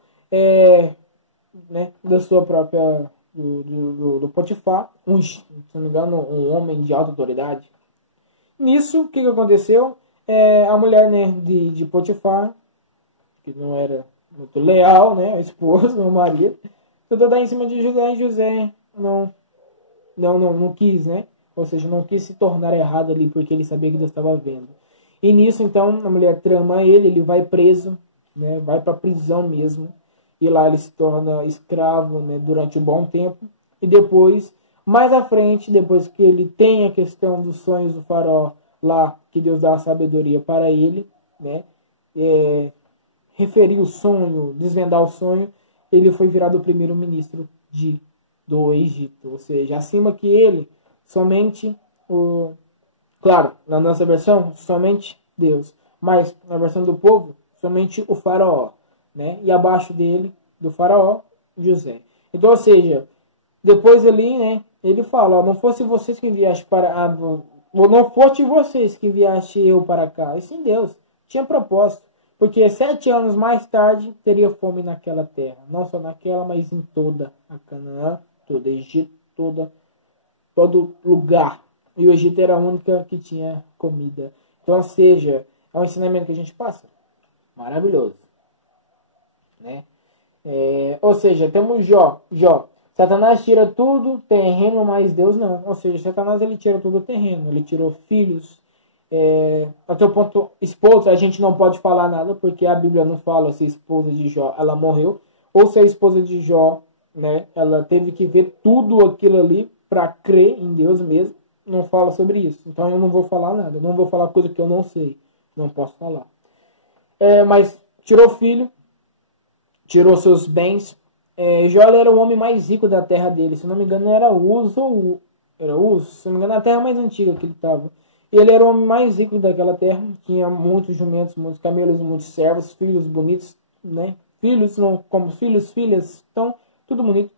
né? Da sua própria... Do Potifar, se não me engano, um homem de alta autoridade. Nisso, o que aconteceu? A mulher, né, de Potifar, que não era muito leal, né, a esposa, o marido, tentou dar em cima de José, e José não quis, né? Ou seja, não quis se tornar errado ali, porque ele sabia que Deus estava vendo. E nisso, então, a mulher trama ele vai preso, né, vai para a prisão mesmo. E lá ele se torna escravo, né, durante um bom tempo. E depois, mais à frente, depois que ele tem a questão dos sonhos do faraó lá, que Deus dá a sabedoria para ele, né, referir o sonho, desvendar o sonho, ele foi virado o primeiro-ministro do Egito. Ou seja, acima que ele, somente claro, na nossa versão, somente Deus. Mas na versão do povo, somente o faraó. Né? E abaixo dele, do faraó, José. Então, ou seja, depois ali, né, ele fala, ó, não fosse vocês que enviaste não foste vocês que enviaste eu para cá, e sim Deus, tinha propósito, porque 7 anos mais tarde teria fome naquela terra, não só naquela, mas em toda a Canaã, todo Egito, todo lugar, e o Egito era a única que tinha comida. Então, ou seja, é um ensinamento que a gente passa, maravilhoso. Né? Ou seja, temos Jó. Satanás tira tudo terreno, mas Deus não. Ou seja, Satanás ele tira tudo terreno. Ele tirou filhos. Até o ponto, esposa, a gente não pode falar nada, porque a Bíblia não fala se a esposa de Jó ela morreu, ou se a esposa de Jó, né, ela teve que ver tudo aquilo ali para crer em Deus mesmo. Não fala sobre isso. Então eu não vou falar nada. Eu não vou falar coisa que eu não sei. Não posso falar. Mas tirou filho. Tirou seus bens. Jó era o homem mais rico da terra dele. Se não me engano, era Uz. Se não me engano, a terra mais antiga que ele estava. Ele era o homem mais rico daquela terra. Tinha muitos jumentos, muitos camelos, muitos servos, filhos bonitos, né? Filhos, não como filhos, filhas. Então, tudo bonito.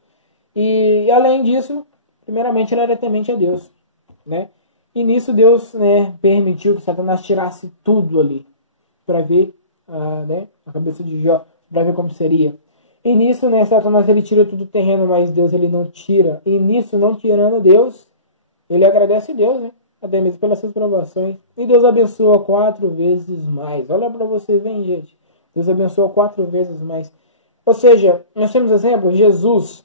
E além disso, primeiramente, ele era temente a Deus, né? E nisso Deus, né, permitiu que Satanás tirasse tudo ali. Para ver né, a cabeça de Jó. Para ver como seria. E nisso, né, Satanás ele tira tudo terreno, mas Deus ele não tira. E nisso, não tirando Deus, ele agradece a Deus, né? Até mesmo pelas suas provações. E Deus abençoa 4 vezes mais. Olha para vocês, vem, gente. Deus abençoa 4 vezes mais. Ou seja, nós temos exemplo, Jesus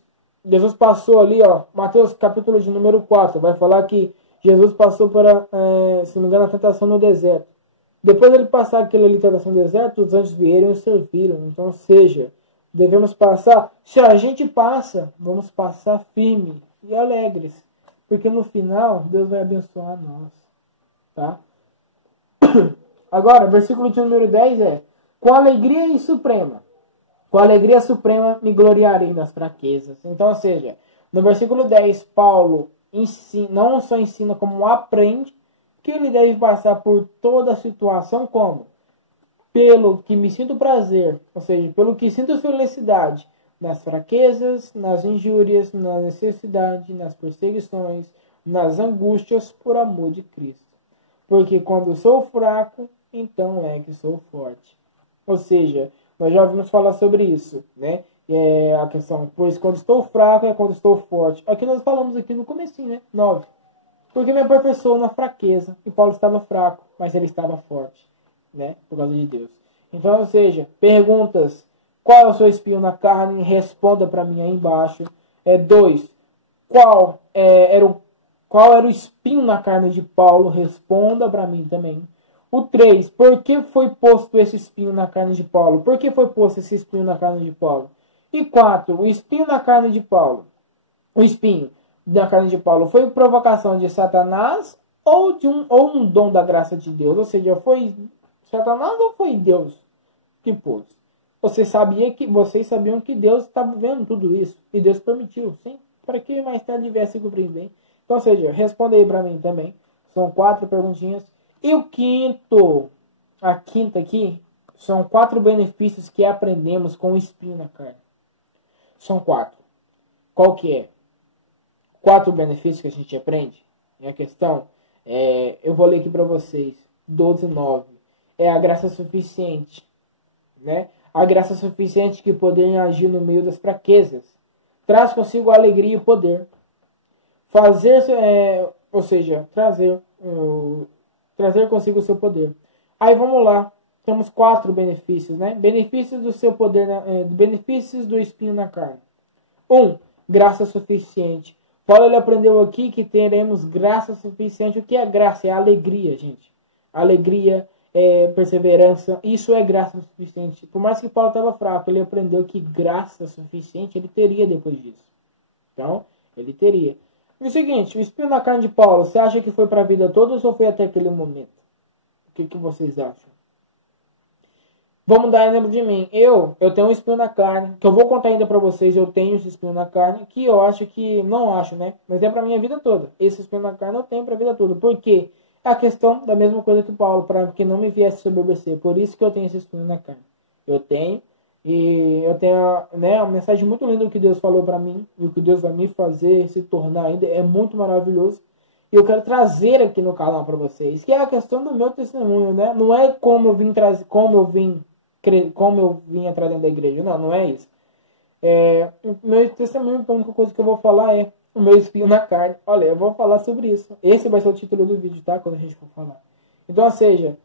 passou ali, ó, Mateus capítulo de número 4, vai falar que Jesus passou para, se não me engano, a tentação no deserto. Depois dele passar aquela tentação no deserto, os anjos vieram e o serviram. Então, ou seja, devemos passar, se a gente passa, vamos passar firme e alegres. Porque no final, Deus vai abençoar nós. Tá? Agora, versículo de número 10 é: com alegria e suprema. Com alegria suprema me gloriarei nas fraquezas. Então, ou seja, no versículo 10, Paulo não só ensina como aprende que ele deve passar por toda a situação como? Pelo que me sinto prazer, ou seja, pelo que sinto felicidade, nas fraquezas, nas injúrias, na necessidade, nas perseguições, nas angústias, por amor de Cristo. Porque quando sou fraco, então é que sou forte. Ou seja, nós já ouvimos falar sobre isso, né? A questão, pois quando estou fraco é quando estou forte. Aqui nós falamos aqui no comecinho, né? 9. Porque me aperfeiçoou na fraqueza. E Paulo estava fraco, mas ele estava forte, né? Por causa de Deus. Então, ou seja, perguntas: qual é o seu espinho na carne? Responda para mim aí embaixo. 2. Qual era o espinho na carne de Paulo? Responda para mim também. O 3. Por que foi posto esse espinho na carne de Paulo? Por que foi posto esse espinho na carne de Paulo? E 4. O espinho na carne de Paulo. O espinho na carne de Paulo foi provocação de Satanás ou um dom da graça de Deus? Ou seja, foi Satanás ou foi Deus que pôs? Vocês sabiam que Deus estava vendo tudo isso. E Deus permitiu, sim. Para que mais tarde viesse cumprir bem. Então, ou seja, responda aí para mim também. São 4 perguntinhas. E a quinta aqui, são 4 benefícios que aprendemos com o espinho na carne. São 4. Qual que é? 4 benefícios que a gente aprende. E a questão, eu vou ler aqui para vocês. 12, 9. É a graça suficiente. Né? A graça suficiente que poder agir no meio das fraquezas. Traz consigo a alegria e o poder. Trazer consigo o seu poder. Aí vamos lá. Temos 4 benefícios, né? Benefícios do seu poder, benefícios do espinho na carne. 1. Graça suficiente. Paulo ele aprendeu aqui que teremos graça suficiente. O que é graça? É alegria, gente. Alegria, perseverança. Isso é graça suficiente. Por mais que Paulo estava fraco, ele aprendeu que graça suficiente ele teria depois disso. Então, ele teria. E o seguinte, o espinho na carne de Paulo, você acha que foi para a vida toda ou só foi até aquele momento? O que vocês acham? Vamos dar exemplo de mim. Eu tenho um espinho na carne, que eu vou contar ainda para vocês. Eu tenho esse espinho na carne, que eu acho que, não acho, né? Mas é para minha vida toda. Esse espinho na carne eu tenho para a vida toda. Por quê? É a questão da mesma coisa que Paulo, para que não me viesse sobreviver. Por isso que eu tenho esse espinho na carne. Eu tenho, e eu tenho, né, uma mensagem muito linda que Deus falou para mim, e o que Deus vai me fazer se tornar ainda é muito maravilhoso. E eu quero trazer aqui no canal para vocês, que é a questão do meu testemunho, né? Não é como eu vim entrar dentro da igreja. Não é isso. O meu testemunho, a única coisa que eu vou falar é o meu espinho na carne. Olha, eu vou falar sobre isso. Esse vai ser o título do vídeo, tá? Quando a gente for falar. Então, ou seja,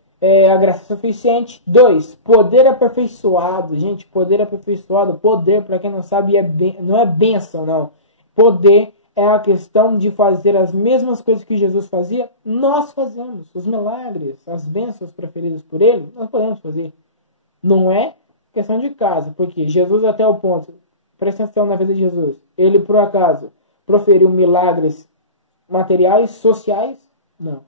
a graça suficiente. 2. Poder aperfeiçoado. Gente, poder aperfeiçoado. Poder, para quem não sabe, não é bênção, não. Poder é a questão de fazer as mesmas coisas que Jesus fazia. Nós fazemos. Os milagres, as bênçãos preferidas por ele, nós podemos fazer. Não é questão de caso, porque Jesus até o ponto, presta atenção na vida de Jesus, ele por acaso proferiu milagres materiais, sociais? Não.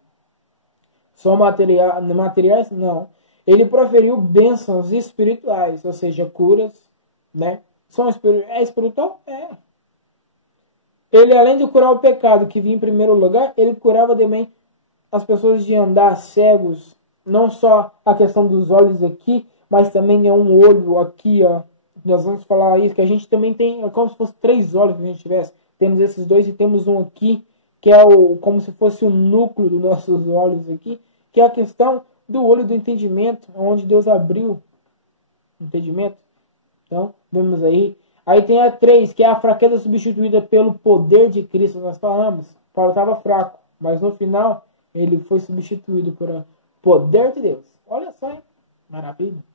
Só materiais? Não. Ele proferiu bênçãos espirituais, ou seja, curas, né? É espiritual? É. Ele, além de curar o pecado que vinha em primeiro lugar, ele curava também as pessoas de andar cegos, não só a questão dos olhos aqui, mas também é um olho aqui, ó. Nós vamos falar isso, que a gente também tem, é como se fosse 3 olhos que a gente tivesse. Temos esses 2 e temos um aqui, que é como se fosse o núcleo dos nossos olhos aqui, que é a questão do olho do entendimento, onde Deus abriu o entendimento. Então, vemos aí. Aí tem a 3, que é a fraqueza substituída pelo poder de Cristo. Nós falamos, Paulo estava fraco, mas no final ele foi substituído por poder de Deus. Olha só, hein? Maravilha.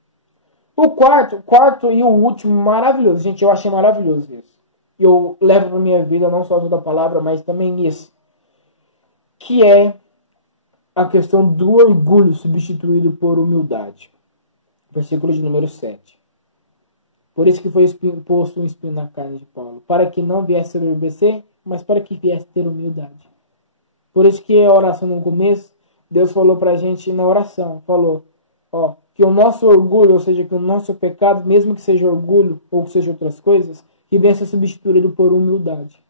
O quarto e o último, maravilhoso. Gente, eu achei maravilhoso isso. Eu levo para minha vida não só toda a palavra, mas também isso. que é a questão do orgulho substituído por humildade. Versículo de número 7. Por isso que foi posto um espinho na carne de Paulo, para que não viesse a obedecer, mas para que viesse ter humildade. Por isso que a oração no começo, Deus falou pra gente na oração, falou, que o nosso orgulho, ou seja, que o nosso pecado, mesmo que seja orgulho ou que seja outras coisas, que venha ser substituído por humildade.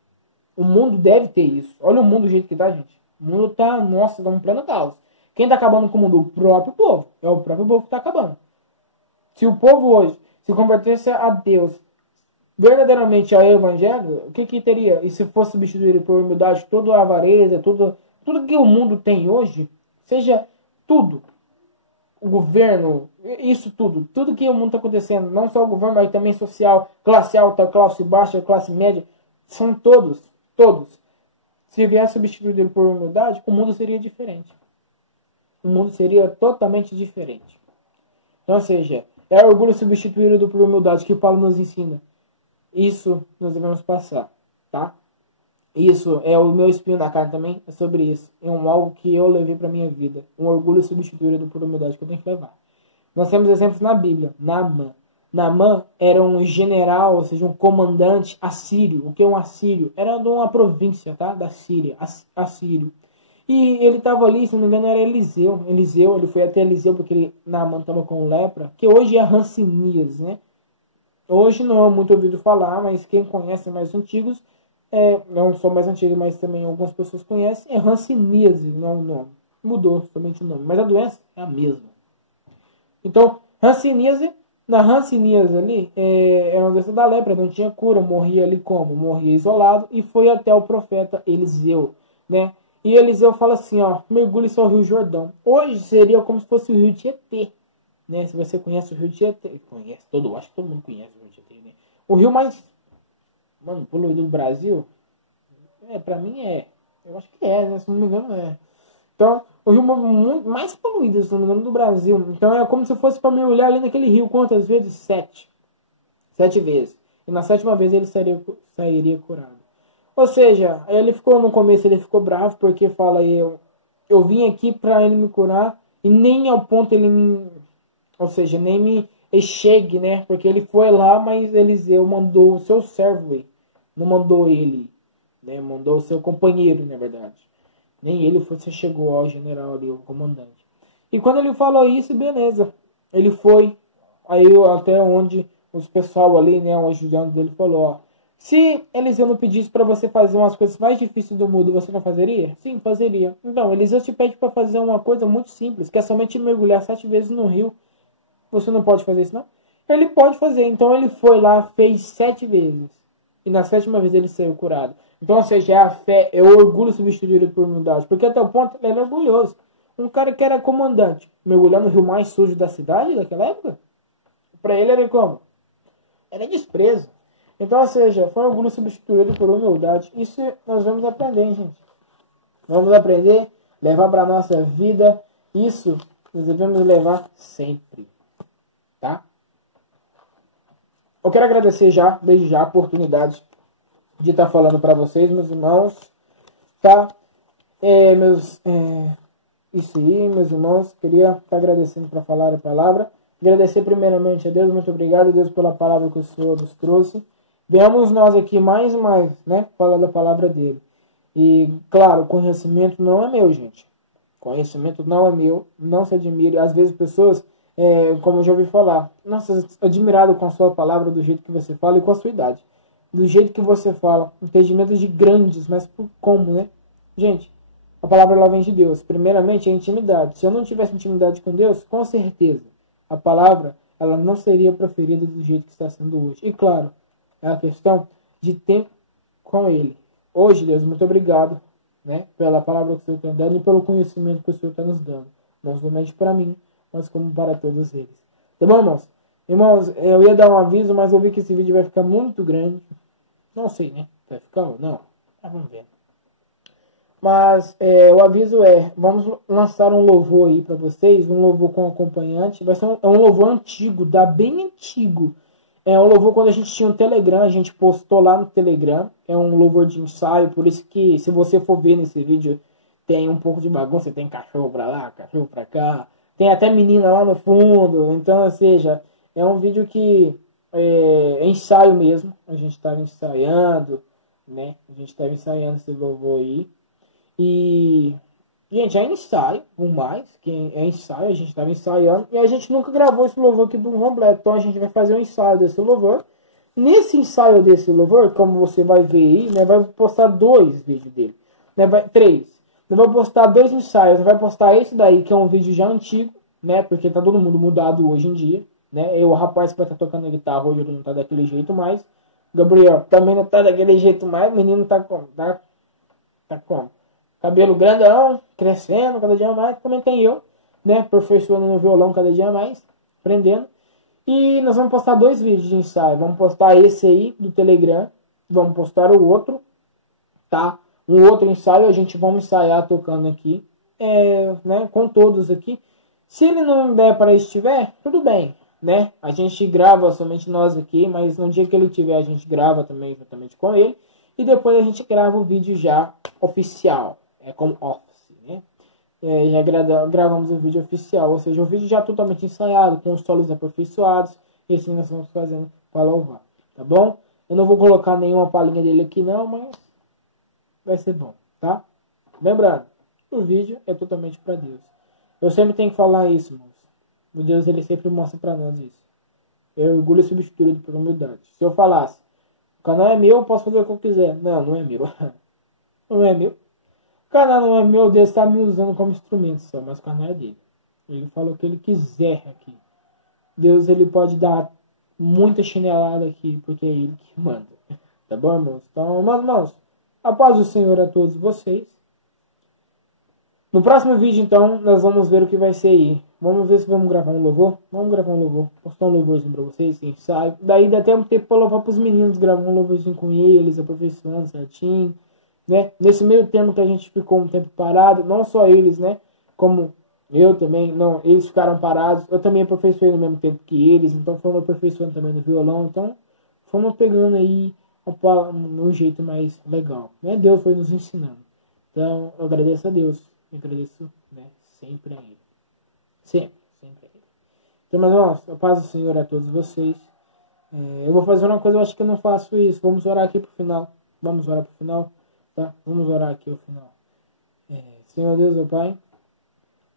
O mundo deve ter isso. Olha o mundo do jeito que tá, gente. O mundo tá, nossa, tá um pleno caos. Quem tá acabando com o mundo? O próprio povo. É o próprio povo que tá acabando. Se o povo hoje se convertesse a Deus, verdadeiramente ao Evangelho, o que teria? E se fosse substituído por humildade, toda a avareza, tudo que o mundo tem hoje, seja tudo, o governo, isso tudo que o mundo está acontecendo, não só o governo, mas também social, classe alta, classe baixa, classe média, são todos. Se viesse substituído por humildade, o mundo seria diferente. O mundo seria totalmente diferente. Então, ou seja, é orgulho substituído por humildade que Paulo nos ensina. Isso nós devemos passar, tá? Isso é o meu espinho na carne também, é sobre isso. É algo que eu levei para minha vida. Um orgulho substituído por humildade que eu tenho que levar. Nós temos exemplos na Bíblia. Naamã. Naamã era um general, ou seja, um comandante assírio. O que é um assírio? Era de uma província, tá? Da Síria, assírio. E ele estava ali, se não me engano, era Eliseu. Ele foi até Eliseu porque Naamã estava com lepra, que hoje é hanseníase, né? Hoje não é muito ouvido falar, mas quem conhece mais antigos, não sou mais antigo, mas também algumas pessoas conhecem, é hanseníase, não é o nome. Mudou somente o nome, mas a doença é a mesma. Então, hanseníase, na hanseníase ali, era uma doença da lepra, não tinha cura, morria ali como? Morria isolado e foi até o profeta Eliseu, né? E Eliseu fala assim, mergulhe só o Rio Jordão. Hoje seria como se fosse o Rio Tietê, né? Se você conhece o Rio Tietê, acho que todo mundo conhece o Rio Tietê, né? O rio mais, poluído do Brasil, pra mim eu acho que né? Se não me engano Então, o rio muito mais poluído, se não me engano, do Brasil. Então é como se fosse para mergulhar ali naquele rio, quantas vezes? 7 vezes. E na 7ª vez ele sairia curado. Ou seja, ele ficou no começo, ele ficou bravo, porque fala, eu vim aqui para ele me curar, e nem ao ponto ele me... Ou seja, nem me chegue, né? Porque ele foi lá, mas Eliseu mandou o seu servo ir. Não mandou ele, né? Mandou o seu companheiro, na verdade. Nem ele você chegou ao general ali, o comandante. E quando ele falou isso, beleza. Ele foi, aí até onde os pessoal ali, né? O ajudante dele falou, se Eliseu não pedisse para você fazer umas coisas mais difíceis do mundo, você não fazeria? Sim, fazeria. Então, Eliseu te pede para fazer uma coisa muito simples, que é somente mergulhar 7 vezes no rio. Você não pode fazer isso, não? Ele pode fazer. Então, ele foi lá, fez 7 vezes. E na 7ª vez ele saiu curado. Então, ou seja, é a fé, é o orgulho substituído por humildade. Porque até o ponto, ele é orgulhoso. Um cara que era comandante, mergulhar no rio mais sujo da cidade, daquela época, para ele era como? Era desprezo. Então, ou seja, foi um orgulho substituído por humildade. Isso nós vamos aprender, gente. Vamos aprender, levar para a nossa vida. Isso nós devemos levar sempre. Tá? Eu quero agradecer desde já, a oportunidade de estar falando para vocês, meus irmãos. Tá? Isso aí, meus irmãos. Queria estar agradecendo para falar a palavra. Agradecer primeiramente a Deus. Muito obrigado, Deus, pela palavra que o Senhor nos trouxe. Venhamos nós aqui mais e mais, né? Falar da palavra dele. E, claro, conhecimento não é meu, gente. Conhecimento não é meu. Não se admire. Às vezes pessoas, como eu já ouvi falar, nossa, admirado com a sua palavra, do jeito que você fala e com a sua idade. Do jeito que você fala. Entendimentos de grandes, mas como, né? Gente, a palavra ela vem de Deus. Primeiramente, é intimidade. Se eu não tivesse intimidade com Deus, com certeza, a palavra ela não seria proferida do jeito que está sendo hoje. E, claro, é a questão de tempo com Ele. Hoje, Deus, muito obrigado, né, pela palavra que o Senhor está dando e pelo conhecimento que o Senhor está nos dando. Não somente para mim, mas como para todos eles. Tá bom, irmãos? Irmãos, eu ia dar um aviso, mas eu vi que esse vídeo vai ficar muito grande. Não sei, né? Vai ficar ou não? Vamos ver. Mas o aviso vamos lançar um louvor aí para vocês, um louvor com acompanhante. Vai ser um louvor antigo, bem antigo. É um louvor quando a gente tinha um Telegram, a gente postou lá no Telegram. É um louvor de ensaio, por isso que se você for ver nesse vídeo, tem um pouco de bagunça, tem cachorro pra lá, cachorro pra cá, tem até menina lá no fundo, então, ou seja, é um vídeo que é ensaio mesmo, a gente estava ensaiando, né, a gente estava ensaiando esse louvor aí, e, gente, é ensaio, por mais que é ensaio, a gente estava ensaiando, e a gente nunca gravou esse louvor aqui por completo, então a gente vai fazer um ensaio desse louvor. Nesse ensaio desse louvor, como você vai ver aí, né, vai postar 2 vídeos dele, né, 3. Eu vou postar 2 ensaios, vai postar esse daí, que é um vídeo já antigo, né, porque tá todo mundo mudado hoje em dia, né, o rapaz que vai estar tocando a guitarra hoje, ele não tá daquele jeito mais, Gabriel também não tá daquele jeito mais, o menino tá como? Cabelo grandão, crescendo cada dia mais, também tem eu, né, aperfeiçoando no violão cada dia mais, aprendendo. E nós vamos postar 2 vídeos de ensaio. Vamos postar esse aí do Telegram. Vamos postar o outro, tá? Um outro ensaio. A gente vamos ensaiar tocando aqui, né? Com todos aqui. Se ele não der para estiver, tudo bem, né? A gente grava somente nós aqui, mas no dia que ele tiver a gente grava também exatamente com ele. E depois a gente grava o vídeo já oficial, como office, né? Já gravamos o vídeo oficial, ou seja, o vídeo já totalmente ensaiado, com os solos aperfeiçoados, e assim nós vamos fazendo para louvar, tá bom? Eu não vou colocar nenhuma palhinha dele aqui não, mas vai ser bom, tá? Lembrando, o vídeo é totalmente para Deus. Eu sempre tenho que falar isso, irmãos. O Deus, ele sempre mostra para nós isso. É orgulho substituído por humildade. Se eu falasse, o canal é meu, eu posso fazer o que eu quiser. Não, não é meu. Não é meu. O canal não é meu, Deus está me usando como instrumento só, mas o canal é dele. Ele fala o que ele quiser aqui. Deus, ele pode dar muita chinelada aqui, porque é ele que manda. Tá bom, irmãos? Então, meus irmãos, a paz do Senhor a todos vocês. No próximo vídeo, então, nós vamos ver o que vai ser aí. Vamos ver se vamos gravar um louvor. Vamos gravar um louvor. Postar um louvorzinho pra vocês, ensaio. Daí dá até um tempo pra louvar pros meninos, gravar um louvorzinho com eles, aperfeiçoando certinho. Né? Nesse meio tempo que a gente ficou um tempo parado, não só eles, né? Como eu também, não, eles ficaram parados, eu também aperfeiçoei no mesmo tempo que eles, então fomos aperfeiçoando também no violão, então fomos pegando aí um jeito mais legal, né? Deus foi nos ensinando, então eu agradeço a Deus, eu agradeço, né, sempre a Ele, sempre a Ele. Então, meus irmãos, a paz do Senhor a todos vocês. Eu vou fazer uma coisa, eu acho que eu não faço isso, vamos orar aqui pro final, vamos orar pro final. Tá? Vamos orar aqui ao final. Senhor Deus, meu Pai,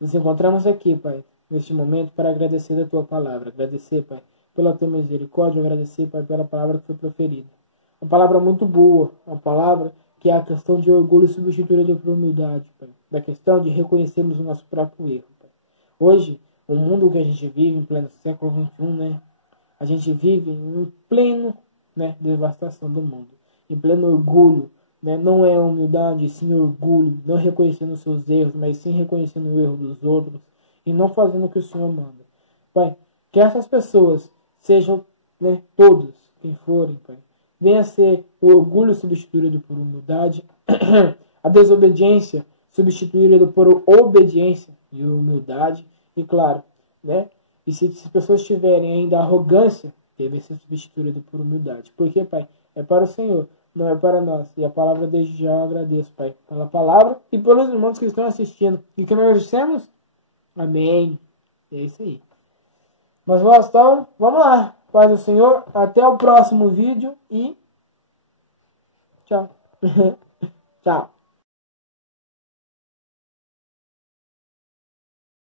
nos encontramos aqui, Pai, neste momento para agradecer a Tua palavra. Agradecer, Pai, pela Tua misericórdia. Agradecer, Pai, pela palavra que foi proferida. Uma palavra muito boa. Uma palavra que é a questão de orgulho substituída por humildade, Pai. Da questão de reconhecermos o nosso próprio erro, Pai. Hoje, o mundo que a gente vive, em pleno século XXI, né? A gente vive em pleno, né, devastação do mundo. Em pleno orgulho. Não é humildade, sim orgulho, não reconhecendo os seus erros, mas sim reconhecendo o erro dos outros e não fazendo o que o Senhor manda. Pai, que essas pessoas sejam, né, todos, quem forem, Pai, venha a ser o orgulho substituído por humildade, a desobediência substituída por obediência e humildade, e claro, né, e se as pessoas tiverem ainda arrogância, deve ser substituída por humildade. Porque, Pai, é para o Senhor, não é para nós. E a palavra desde já eu agradeço, Pai, pela palavra e pelos irmãos que estão assistindo. E que nós dissemos? Amém. É isso aí. Mas então, vamos lá. Paz do Senhor. Até o próximo vídeo e tchau. Tchau.